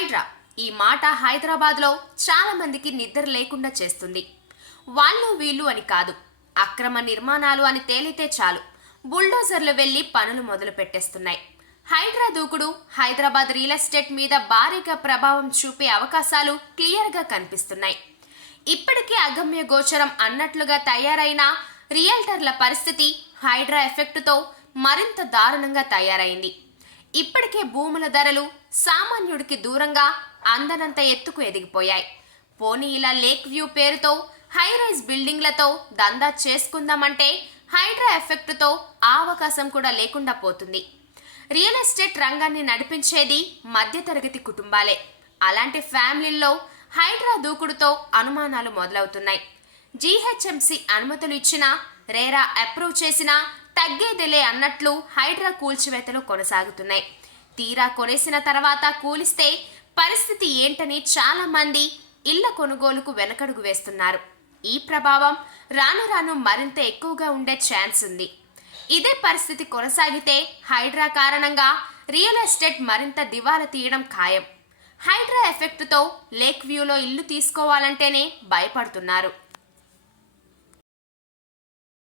హైడ్రా. ఈ మాట హైదరాబాద్లో చాలా మందికి నిద్ర లేకుండా చేస్తుంది. వాళ్ళు వీళ్ళు అని కాదు. అక్రమ నిర్మాణాలు అని తేలితే చాలు. బుల్డోజర్లు వెళ్ళి పనులు మొదలు పెట్టేస్తున్నాయి. హైడ్రా దూకుడు హైదరాబాద్ రియల్ ఎస్టేట్ మీద భారీగా ప్రభావం చూపే అవకాశాలు క్లియర్గా కనిపిస్తున్నాయి. ఇప్పటికే అగమ్య గోచరం అన్నట్లుగా తయారైన రియల్టర్ల పరిస్థితి హైడ్రా ఎఫెక్టుతో మరింత దారుణంగా తయారైంది. ఇప్పటికే భూముల ధరలు సామాన్యుడికి దూరంగా అందనంత ఎత్తుకు ఎదిగిపోయాయి. పోనీ ఇలా లేక్ వ్యూ పేరుతో హై రైజ్ బిల్డింగ్లతో దందా చేసుకుందామంటే హైడ్రా ఎఫెక్ట్తో ఆ అవకాశం కూడా లేకుండా పోతుంది. రియల్ ఎస్టేట్ రంగాన్ని నడిపించేది మధ్యతరగతి కుటుంబాలే. అలాంటి ఫ్యామిలీల్లో హైడ్రా దూకుడుతో అనుమానాలు మొదలవుతున్నాయి. జీహెచ్ఎంసీ అనుమతులు ఇచ్చినా రేరా అప్రూవ్ చేసినా తగ్గేదిలే అన్నట్లు హైడ్రా కూల్చివేతలు కొనసాగుతున్నాయి. తీరా కొనేసిన తర్వాత కూలిస్తే పరిస్థితి ఏంటని చాలా మంది ఇళ్ళ కొనుగోలుకు వెనకడుగు వేస్తున్నారు. ఈ ప్రభావం రాను రాను మరింత ఎక్కువగా ఉండే ఛాన్స్ ఉంది. ఇదే పరిస్థితి కొనసాగితే హైడ్రా కారణంగా రియల్ ఎస్టేట్ మరింత దివాలా తీయడం ఖాయం. హైడ్రా ఎఫెక్ట్తో లేక్ వ్యూలో ఇల్లు తీసుకోవాలంటేనే భయపడుతున్నారు.